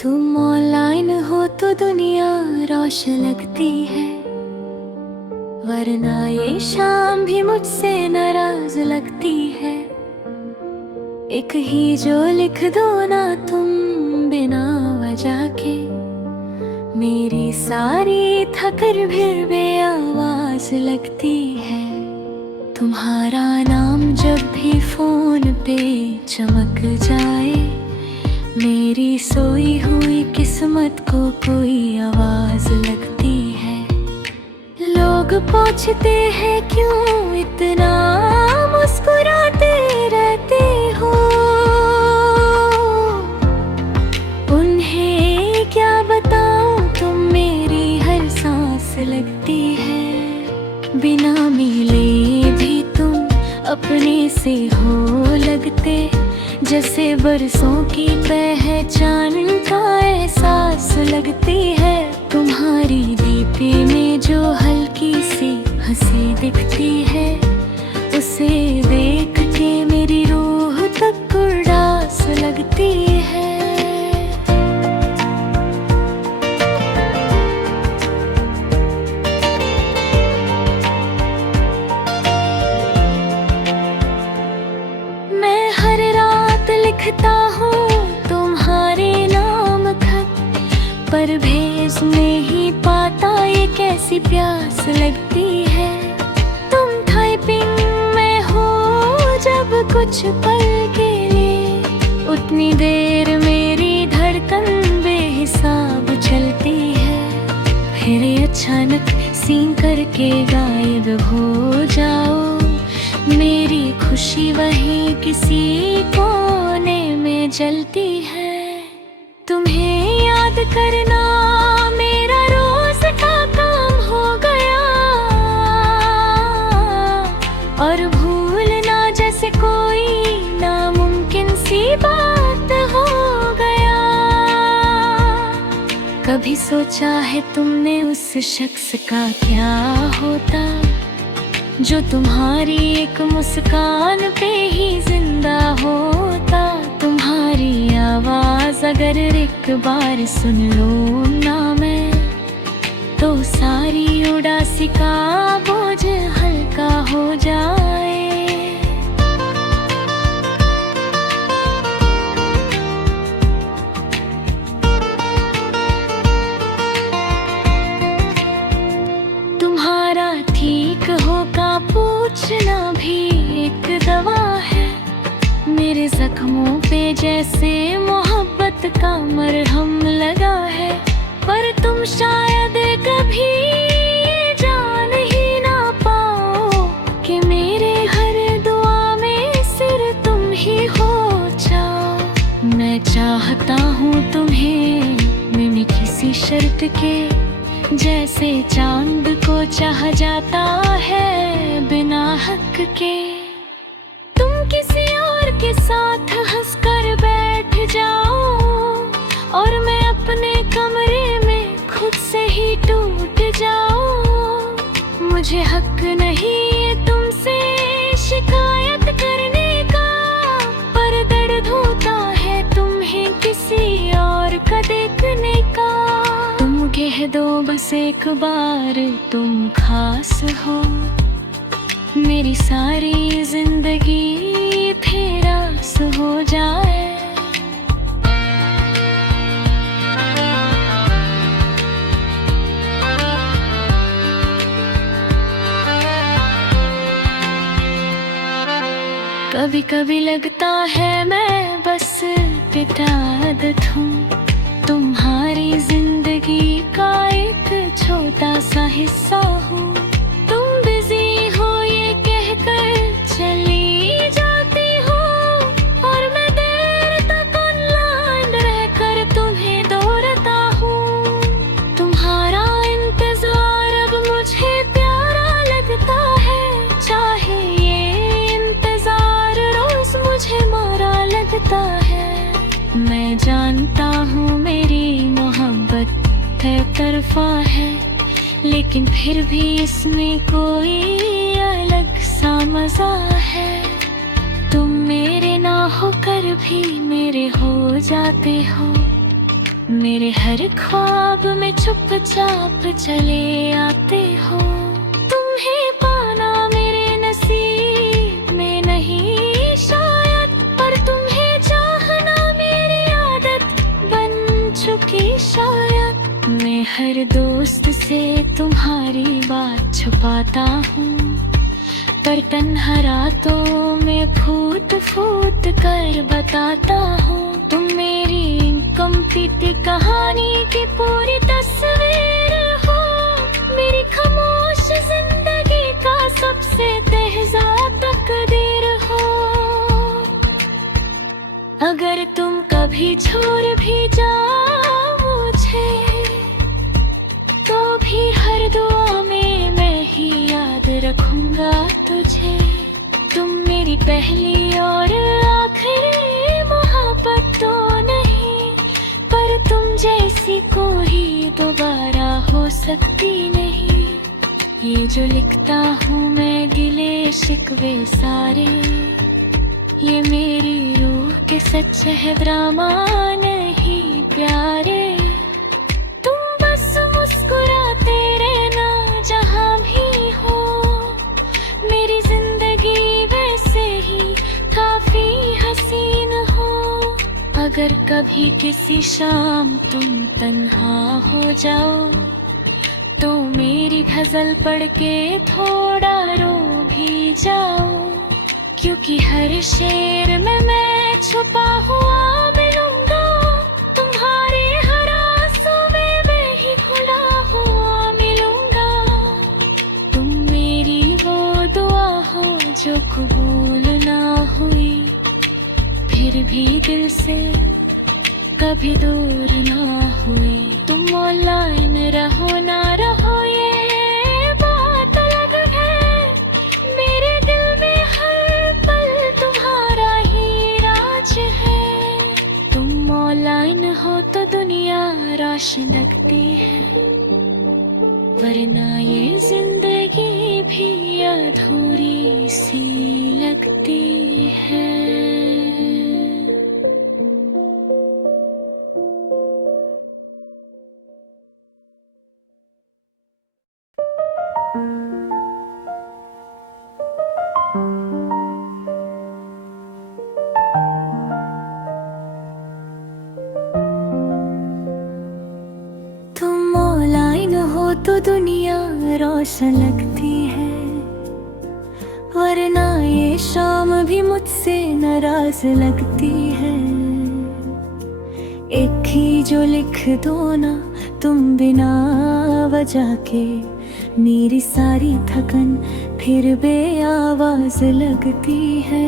तुम ऑनलाइन हो तो दुनिया रोशन लगती है, वरना ये शाम भी मुझसे नाराज लगती है। एक ही जो लिख दो ना तुम बिना वजह के, मेरी सारी थकर फिर बेआवाज लगती है। तुम्हारा नाम जब भी फोन पे चमक जाए, मेरी सोई हुई किस्मत को कोई आवाज लगती है। लोग पूछते हैं क्यों इतना मुस्कुराते रहते हो, उन्हें क्या बताऊं तुम मेरी हर सांस लगती है। बिना मिले भी तुम अपने से हो लगते, जैसे बरसों की पहचान का एहसास लगती है। तुम्हारी दीपी में जो हल्की सी हंसी दिखती है, उसे देख के मेरी रूह तक उदास लगती है। लिखता हूँ तुम्हारे नाम खत, पर भेज नहीं पाता, ये कैसी प्यास लगती है। तुम टाइपिंग में हो जब कुछ पल के लिए, उतनी देर मेरी धड़कन बेहिसाब चलती है। फिर अचानक सीन करके गायब हो जाओ, मेरी खुशी वहीं किसी कोने में जलती है। तुम्हें याद करना मेरा रोज का काम हो गया, और भूलना जैसे कोई नामुमकिन सी बात हो गया। कभी सोचा है तुमने उस शख्स का क्या होता, जो तुम्हारी एक मुस्कान पे ही जिंदा होता। तुम्हारी आवाज अगर एक बार सुन लूं ना मैं, तो सारी उदासी का बोझ हल्का हो जाए। तुम्हारा ठीक होगा पूछना भी एक दवा है, मेरे जख्मों पे जैसे मोहब्बत का मरहम लगा है। पर तुम शायद कभी ये जान ही ना पाओ कि मेरे हर दुआ में सिर तुम ही हो जाओ। मैं चाहता हूँ तुम्हें बिना किसी शर्त के, जैसे चांद को चाहा जाता है बिना हक के। तुम किसी और के साथ हंसकर बैठ जाओ, और मैं अपने कमरे में खुद से ही टूट जाऊं। मुझे हक नहीं है तुमसे शिकायत करने का, पर दर्द होता है तुम्हें किसी और का देखने का। कह दो बस एक बार तुम खास हो, मेरी सारी जिंदगी फिर आस हो जाए। कभी कभी लगता है मैं बस बेतादत हूँ, तुम्हारी जिंदगी का एक छोटा सा हिस्सा हूँ। तुम बिजी हो ये कहकर चली जाती हो, और मैं देर तक ऑनलाइन रहकर तुम्हें दौड़ता हूँ। तुम्हारा इंतजार अब मुझे प्यारा लगता है, चाहे ये इंतजार रोज मुझे मारा लगता है। मैं जानता हूँ मेरी मोहब्बत तरफा है, लेकिन फिर भी इसमें कोई अलग सा मजा है। तुम मेरे ना होकर भी मेरे हो जाते हो, मेरे हर ख्वाब में चुपचाप चले आते हो। तुम्हें पाना मेरे नसीब में नहीं शायद, पर तुम्हें चाहना मेरी आदत बन चुकी शायद। मैं हर दोस्त से तुम्हारी बात छुपाता हूँ, पर तन्हा रातों में फूट फूट कर बताता हूँ। तुम मेरी इनकम्प्लीट कहानी की पूरी तस्वीर हो, मेरी खामोश जिंदगी का सबसे तेजा तकदीर हो। अगर तुम कभी छोड़ भी जाओ मुझे, तो भी हर दुआ में मैं ही याद रखूंगा तुझे। तुम मेरी पहली और आखिरी मोहब्बत तो नहीं, पर तुम जैसी कोई दोबारा हो सकती नहीं। ये जो लिखता हूँ मैं गिले शिकवे सारे, ये मेरी रूह के सच है ड्रामा नहीं प्यारे। मुस्कुराते रहना जहाँ भी हो, मेरी जिंदगी वैसे ही काफी हसीन हो। अगर कभी किसी शाम तुम तन्हा हो जाओ, तो मेरी गजल पढ़ के थोड़ा रो भी जाओ, क्योंकि हर शेर में मैं छुपा हुआ मिलूंगा। तुम्हारे हर आंसू में मैं ही खुला हुआ मिलूंगा। तुम मेरी वो दुआ हो जो कबूल ना हुई, फिर भी दिल से कभी दूर ना हुई। तुम ऑनलाइन रहो ना रहो ये बात अलग है, मेरे दिल में हर पल तुम्हारा ही राज है। तुम ऑनलाइन हो तो दुनिया रोशन लगती है, वरना ये जिंदगी भी अधूरी सी लगती है। तो दुनिया रोशन लगती है, वरना ये शाम भी मुझसे नाराज लगती है। एक ही जो लिख दो ना तुम बिना वजह के, मेरी सारी थकन फिर बेआवाज लगती है।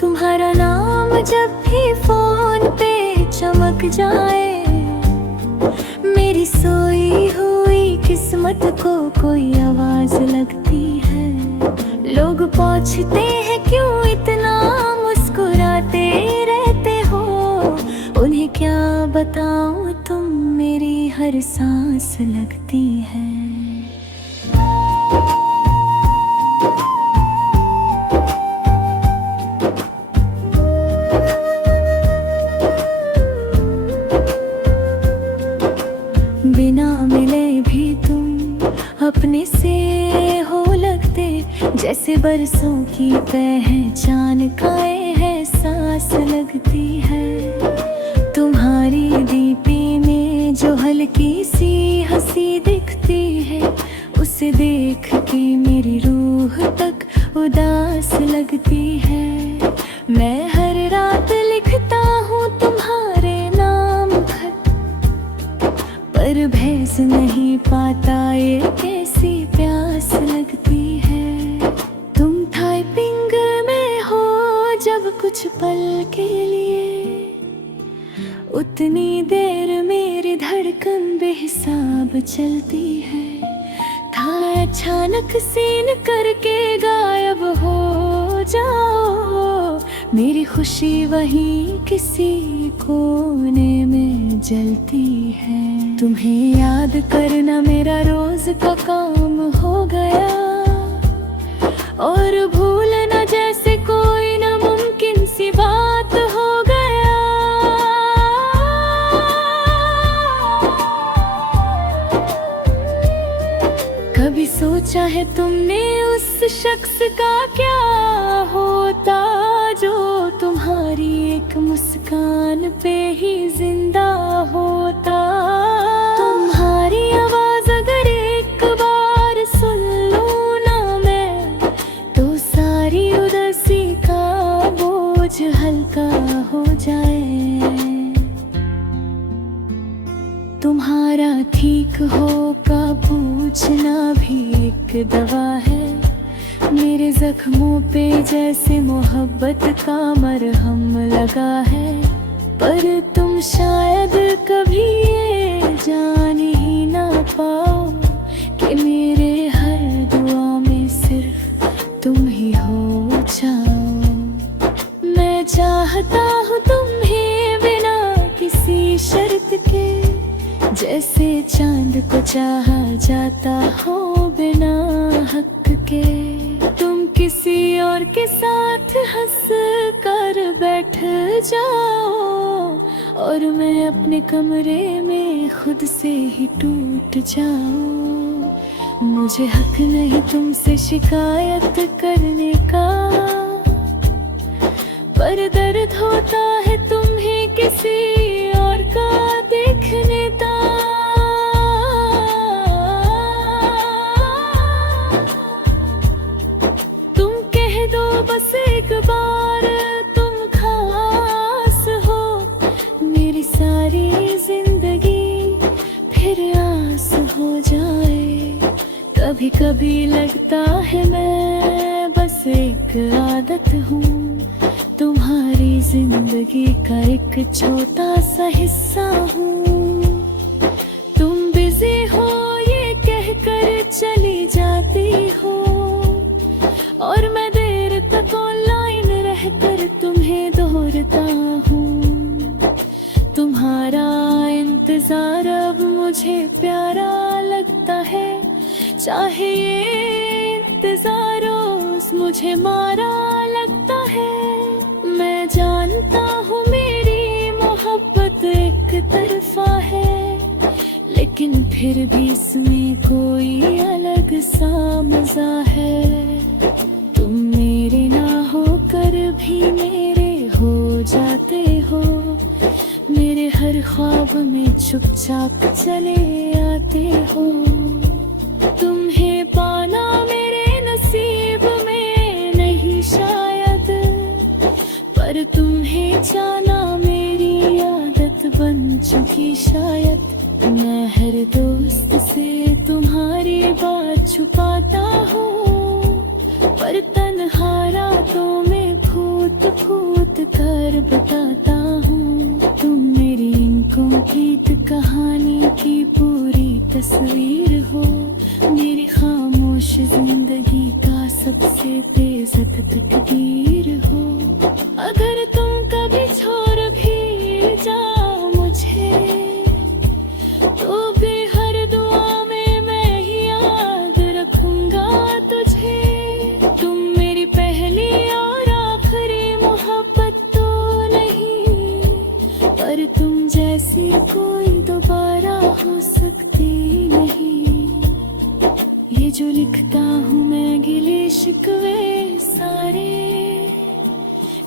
तुम्हारा नाम जब भी फोन पे चमक जाए, मेरी सोई हुई किस्मत को कोई आवाज लगती है। लोग पूछते हैं क्यों इतना मुस्कुराते रहते हो, उन्हें क्या बताऊं तुम मेरी हर सांस लगती है। बिना मिले भी तुम अपने से हो लगते, जैसे बरसों की पहचान का एहसास लगती है। तुम्हारी डीपी में जो हल्की सी हंसी दिखती है, उसे देख के मेरी रूह तक उदास लगती है। मैं हर रात लिखता हूँ तुम्हारे नाम खत, पर भैंस नहीं पाता ये कैसी प्यास लगती है। तुम टाइपिंग में हो जब कुछ पल के लिए, उतनी देर मेरी धड़कन बेहिसाब चलती है। था अचानक सीन करके गायब हो जाओ, मेरी खुशी वहीं किसी कोने में जलती है। तुम्हें याद करना मेरा रोज का काम हो गया, और भूलना जैसे कोई नामुमकिन सी बात हो गया। चाहे तुमने उस शख्स का क्या होता, जो तुम्हारी एक मुस्कान पे ही जिंदा होता। तुम्हारी आवाज अगर एक बार सुन लूं ना मैं, तो सारी उदासी का बोझ हल्का हो जाए। तुम्हारा ठीक हो का पूछना भी एक दवा है, मेरे जख्मों पे जैसे मोहब्बत का मरहम लगा है। पर तुम शायद कभी ये जान ही ना पाओ कि मेरे हर दुआ में सिर्फ तुम ही हो जाओ। मैं चाहता हूँ तुम्हें बिना किसी शर्त के, जैसे चांद को चाहा जाता हो बिना हक के। तुम किसी और के साथ हंस कर बैठ जाओ, और मैं अपने कमरे में खुद से ही टूट जाऊं। मुझे हक नहीं तुमसे शिकायत करने का, पर दर्द होता है तुम्हें किसी और का देखने का। तुम कह दो बस एक बार तुम खास हो, मेरी सारी जिंदगी फिर आस हो जाए। कभी कभी लगता है मैं बस एक आदत हूँ, तुम्हारी जिंदगी का एक छोटा सा हिस्सा हूँ। तुम बिजी हो ये कहकर चली जाती हो, और मैं देर तक ऑनलाइन रहकर तुम्हें दोहराता हूँ। तुम्हारा इंतजार अब मुझे प्यारा लगता है, चाहे ये इंतजार रोज मुझे मारा लगता है। मैं जानता हूँ मेरी मोहब्बत एक तरफा है, लेकिन फिर भी इसमें कोई अलग सा मजा है। तुम मेरे ना होकर भी मेरे हो जाते हो, मेरे हर ख्वाब में चुपचाप चले आते हो। तुम्हें पाना मेरे नसीब में नहीं शायद, पर तुम्हें जाना मेरी आदत बन चुकी शायद। मैं हर दोस्त से तुम्हारी बात छुपाता हूँ, पर तन्हा रातों में फूट फूट कर बताता हूँ। तुम मेरी इनकम्प्लीट कहानी की पूरी तस्वीर हो, मेरी खामोश जिंदगी का सबसे बेइज्जत तकदीर हो। अगर तुम कभी छोड़ भी जाओ मुझे, तो भी हर दुआ में मैं ही याद रखूंगा तुझे। तुम मेरी पहली और आखिरी मोहब्बत तो नहीं, पर तुम जैसी कोई दोबारा हो सकती नहीं। ये जो लिखता हूँ मैं गिले शिकवे सारे,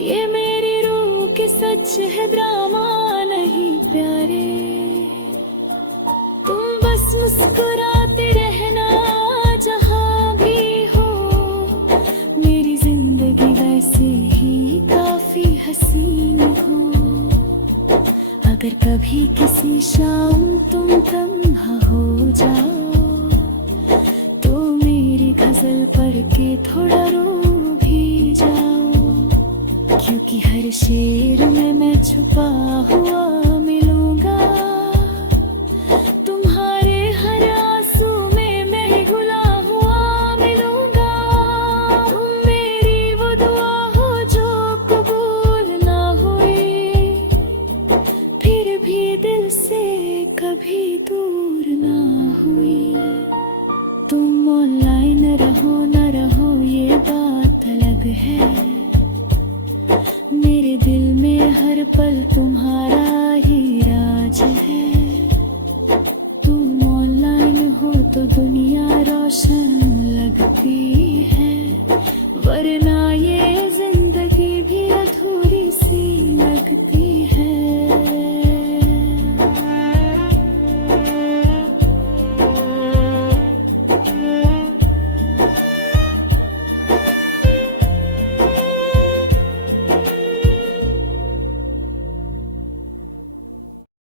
ये मेरी रूह के सच है ड्रामा नहीं प्यारे। तुम बस मुस्कुराते रहना जहाँ भी हो, मेरी जिंदगी वैसे ही काफी हसीन हो। अगर कभी किसी शाम तुम तन्हा हो जाओ, तो मेरी गजल पढ़ के थोड़ा रो भी जाओ, क्योंकि हर शेर में मैं छुपा हुआ मिलूंगा। तुम्हारे हर आंसू में मैं घुला हुआ मिलूंगा। तुम मेरी वो दुआ हो जो कबूल ना हुई, फिर भी दिल से कभी दूर